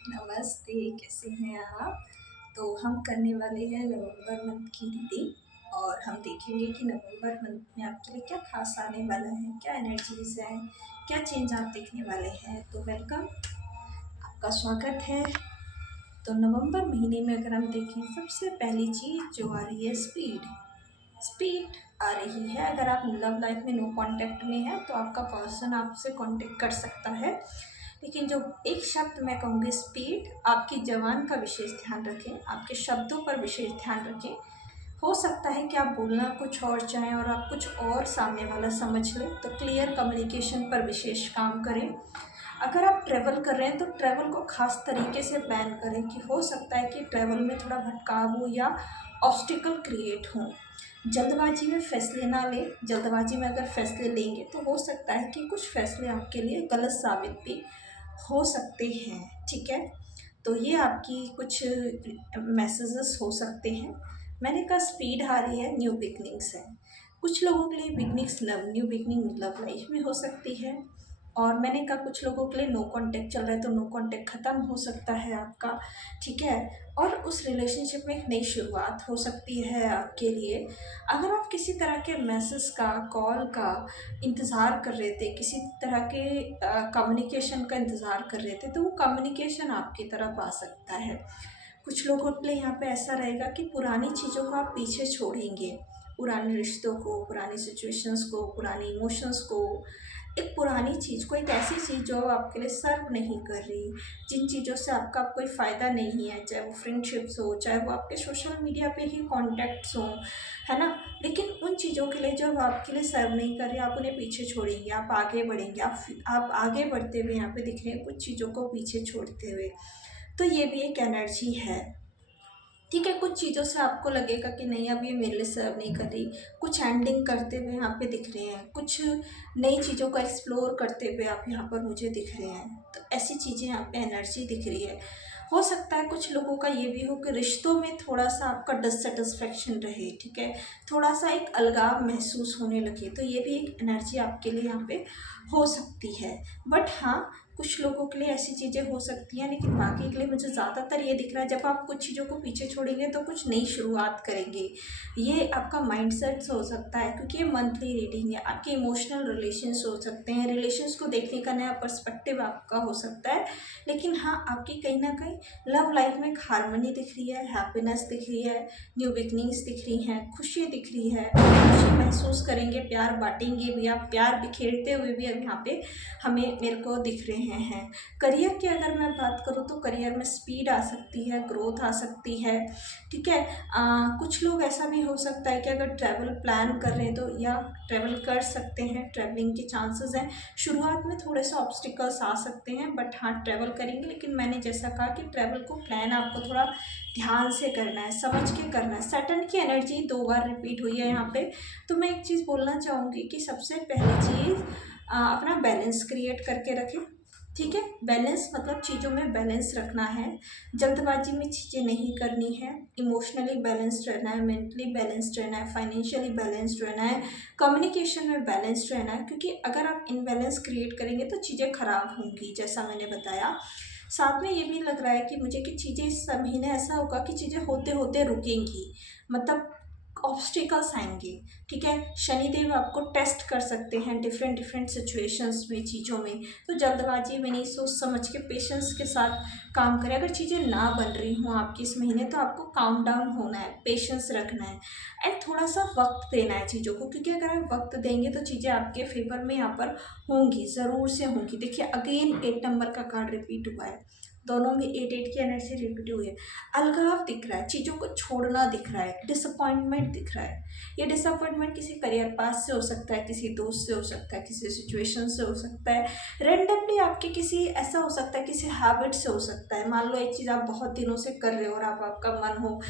नमस्ते, कैसे हैं आप? तो हम करने वाले हैं नवंबर मंथ की रीडिंग और हम देखेंगे कि नवंबर मंथ में आपके लिए क्या खास आने वाला है, क्या एनर्जीज़ हैं, क्या चेंज आप देखने वाले हैं। तो वेलकम, आपका स्वागत है। तो नवंबर महीने में अगर हम देखें, सबसे पहली चीज़ जो आ रही है स्पीड। स्पीड आ रही है। अगर आप लव लाइफ में नो कांटेक्ट में है तो आपका पर्सन आपसे कांटेक्ट कर सकता है, लेकिन जो एक शब्द मैं कहूँगी स्पीड, आपकी ज़बान का विशेष ध्यान रखें, आपके शब्दों पर विशेष ध्यान रखें। हो सकता है कि आप बोलना कुछ और चाहें और आप कुछ और सामने वाला समझ ले, तो क्लियर कम्युनिकेशन पर विशेष काम करें। अगर आप ट्रैवल कर रहे हैं तो ट्रैवल को ख़ास तरीके से प्लान करें कि हो सकता है कि ट्रैवल में थोड़ा भटकाव हो या ऑब्स्टिकल क्रिएट हो। जल्दबाजी में फैसले ना लें। जल्दबाजी में अगर फैसले लेंगे तो हो सकता है कि कुछ फैसले आपके लिए गलत साबित भी हो सकते हैं। ठीक है, तो ये आपकी कुछ मैसेजेस हो सकते हैं। मैंने कहा स्पीड आ रही है, न्यू बिगनिंग्स है। कुछ लोगों के लिए beginnings new beginning love life में हो सकती है, और मैंने कहा कुछ लोगों के लिए नो कांटेक्ट चल रहा है तो नो कांटेक्ट ख़त्म हो सकता है आपका। ठीक है, और उस रिलेशनशिप में एक नई शुरुआत हो सकती है आपके लिए। अगर आप किसी तरह के मैसेज का, कॉल का इंतज़ार कर रहे थे, किसी तरह के कम्युनिकेशन का इंतज़ार कर रहे थे, तो वो कम्युनिकेशन आपकी तरफ आ सकता है। कुछ लोगों के लिए यहाँ पे ऐसा रहेगा कि पुरानी चीज़ों को आप पीछे छोड़ेंगे, पुराने रिश्तों को, पुरानी सिचुएशंस को, पुराने इमोशंस को, एक पुरानी चीज़ को, एक ऐसी चीज़ जो आपके लिए सर्व नहीं कर रही, जिन चीज़ों से आपका कोई फ़ायदा नहीं है, चाहे वो फ्रेंडशिप्स हो, चाहे वो आपके सोशल मीडिया पे ही कॉन्टैक्ट्स हों, है ना। लेकिन उन चीज़ों के लिए जो आपके लिए सर्व नहीं कर रही, आप उन्हें पीछे छोड़ेंगे, आप आगे बढ़ेंगे। आप आगे बढ़ते हुए यहाँ पे दिख रहे हैं, कुछ चीज़ों को पीछे छोड़ते हुए। तो ये भी एक एनर्जी है। ठीक है, कुछ चीज़ों से आपको लगेगा कि नहीं, अब ये मेरे लिए सर्व नहीं कर रही। कुछ एंडिंग करते हुए यहाँ पे दिख रहे हैं, कुछ नई चीज़ों को एक्सप्लोर करते हुए आप यहाँ पर मुझे दिख रहे हैं। तो ऐसी चीज़ें यहाँ पे एनर्जी दिख रही है। हो सकता है कुछ लोगों का ये भी हो कि रिश्तों में थोड़ा सा आपका डिससेटिस्फेक्शन रहे। ठीक है, थोड़ा सा एक अलगाव महसूस होने लगे, तो ये भी एक एनर्जी आपके लिए यहाँ पे हो सकती है। बट हाँ, कुछ लोगों के लिए ऐसी चीज़ें हो सकती हैं, लेकिन बाकी के लिए मुझे ज़्यादातर ये दिख रहा है, जब आप कुछ चीज़ों को पीछे छोड़ेंगे तो कुछ नई शुरुआत करेंगे। ये आपका माइंडसेट हो सकता है, क्योंकि ये मंथली रीडिंग है। आपके इमोशनल रिलेशंस हो सकते हैं, रिलेशंस को देखने का नया पर्सपेक्टिव आपका हो सकता है। लेकिन हाँ, आपकी कहीं ना कहीं लव लाइफ में एक हारमोनी दिख रही है, हैप्पीनेस दिख रही है, न्यू बिगनिंग्स दिख रही हैं, खुशी दिख रही है। खुशी महसूस करेंगे, प्यार बांटेंगे भी आप, प्यार बिखेरते हुए भी अब यहाँ पे हमें मेरे को दिख रहे हैं। करियर की अगर मैं बात करूँ तो करियर में स्पीड आ सकती है, ग्रोथ आ सकती है। ठीक है, कुछ लोग ऐसा भी हो सकता है कि अगर ट्रैवल प्लान कर रहे हैं तो, या ट्रैवल कर सकते हैं, ट्रैवलिंग के चांसेस हैं। शुरुआत में थोड़े से ऑब्स्टिकल्स आ सकते हैं, बट हाँ ट्रैवल करेंगे। लेकिन मैंने जैसा कहा कि ट्रैवल को प्लान आपको थोड़ा ध्यान से करना है, समझ के करना है। सैटर्न की एनर्जी 2 बार रिपीट हुई है यहाँ पे। तो मैं एक चीज़ बोलना चाहूँगी कि सबसे पहली चीज़, अपना बैलेंस क्रिएट करके रखें। ठीक है, बैलेंस मतलब चीज़ों में बैलेंस रखना है, जल्दबाजी में चीज़ें नहीं करनी है। इमोशनली बैलेंस्ड रहना है, मेंटली बैलेंस्ड रहना है, फाइनेंशियली बैलेंस्ड रहना है, कम्युनिकेशन में बैलेंस्ड रहना है। क्योंकि अगर आप इनबैलेंस क्रिएट करेंगे तो चीज़ें खराब होंगी, जैसा मैंने बताया। साथ में ये भी लग रहा है कि मुझे कि चीज़ें इस महीने ऐसा होगा कि चीज़ें होते होते रुकेंगी, मतलब ऑब्स्टिकल्स आएंगे। ठीक है, शनिदेव आपको टेस्ट कर सकते हैं डिफरेंट डिफरेंट सिचुएशंस में, चीज़ों में। तो जल्दबाजी में नहीं, सोच समझ के पेशेंस के साथ काम करें। अगर चीज़ें ना बन रही हों आपकी इस महीने, तो आपको काम डाउन होना है, पेशेंस रखना है, एंड थोड़ा सा वक्त देना है चीज़ों को। क्योंकि अगर आप वक्त देंगे तो चीज़ें आपके फेवर में यहाँ पर होंगी, ज़रूर से होंगी। देखिए अगेन 8 नंबर का कार्ड रिपीट हुआ है, दोनों में 8 की एनर्जी रिपीट हुई है। अलगाव दिख रहा है, चीज़ों को छोड़ना दिख रहा है, डिसअपॉइंटमेंट दिख रहा है। ये डिसअपॉइंटमेंट किसी करियर पाथ से हो सकता है, किसी दोस्त से हो सकता है, किसी सिचुएशन से हो सकता है, रेंडमली आपके किसी ऐसा हो सकता है, किसी हैबिट से हो सकता है। मान लो एक चीज़ आप बहुत दिनों से कर रहे हो और आप आपका मन हो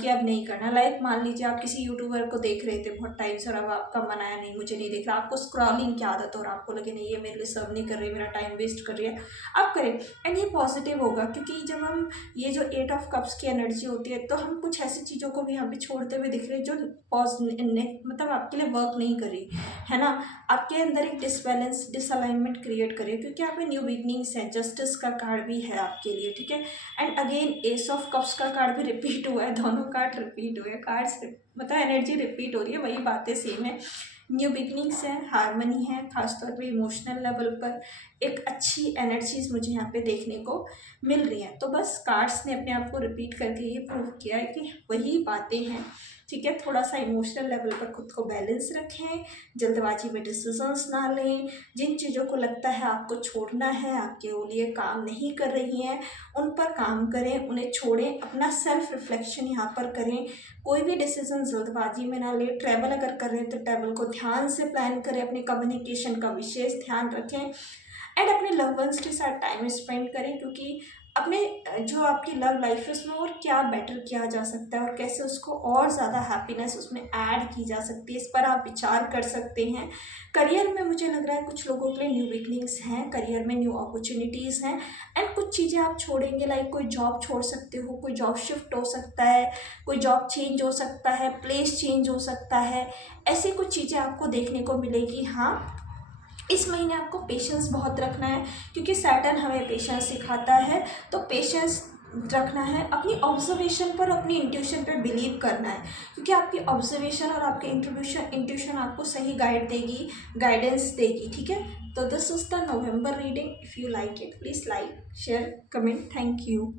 कि अब नहीं करना। लाइक मान लीजिए आप किसी यूट्यूबर को देख रहे थे बहुत टाइम से और अब आपका मन आया नहीं, मुझे नहीं देख रहा, आपको स्क्रॉलिंग की आदत, और आपको लगे नहीं ये मेरे लिए सर्व नहीं कर रही, मेरा टाइम वेस्ट कर रही है, आप करें। एंड ये पॉजिटिव पॉजिटिव होगा, क्योंकि जब हम ये जो 8 ऑफ कप्स की एनर्जी होती है तो हम कुछ ऐसी चीज़ों को भी यहाँ पे छोड़ते हुए दिख रहे हैं जो मतलब आपके लिए वर्क नहीं कर रही है ना। आपके अंदर एक डिसबैलेंस डिसअलाइनमेंट क्रिएट करे, क्योंकि यहाँ पे न्यू बिगनिंग्स है, जस्टिस का कार्ड भी है आपके लिए, ठीक है। And again S of cups का कार्ड भी रिपीट हुआ है, दोनों कार्ड रिपीट हुए, कार्ड्स मतलब एनर्जी रिपीट हो रही है, वही बातें सेम है। न्यू बिगनिंग्स है, हारमनी है, खासतौर पे इमोशनल लेवल पर एक अच्छी एनर्जीज मुझे यहाँ पे देखने को मिल रही हैं। तो बस कार्ड्स ने अपने आप को रिपीट करके ये प्रूव किया है कि वही बातें हैं, ठीक है। थोड़ा सा इमोशनल लेवल पर खुद को बैलेंस रखें, जल्दबाजी में डिसीजंस ना लें, जिन चीज़ों को लगता है आपको छोड़ना है, आपके लिए काम नहीं कर रही हैं, उन पर काम करें, उन्हें छोड़ें, अपना सेल्फ रिफ्लेक्शन यहाँ पर करें। कोई भी डिसीजन जल्दबाजी में ना ले। ट्रैवल अगर कर रहे हैं तो ट्रैवल को ध्यान से प्लान करें, अपने कम्युनिकेशन का विशेष ध्यान रखें एंड अपने लव वंस के साथ टाइम स्पेंड करें, क्योंकि अपने जो आपकी लव लाइफ है उसमें और क्या बेटर किया जा सकता है और कैसे उसको और ज़्यादा हैप्पीनेस उसमें ऐड की जा सकती है, इस पर आप विचार कर सकते हैं। करियर में मुझे लग रहा है कुछ लोगों के लिए न्यू बिगनिंग्स हैं, करियर में न्यू अपॉर्चुनिटीज़ हैं एंड कुछ चीज़ें आप छोड़ेंगे, लाइक कोई जॉब छोड़ सकते हो, कोई जॉब शिफ्ट हो सकता है, कोई जॉब चेंज हो सकता है, प्लेस चेंज हो सकता है, ऐसी कुछ चीज़ें आपको देखने को मिलेगी। हाँ, इस महीने आपको पेशेंस बहुत रखना है, क्योंकि सैटर्न हमें पेशेंस सिखाता है, तो पेशेंस रखना है, अपनी ऑब्जर्वेशन पर, अपनी इंट्यूशन पर बिलीव करना है, क्योंकि आपकी ऑब्जर्वेशन और आपके इंट्यूशन आपको सही गाइड देगी, गाइडेंस देगी, ठीक है। तो this is the November reading. If you like it please like share comment. Thank you.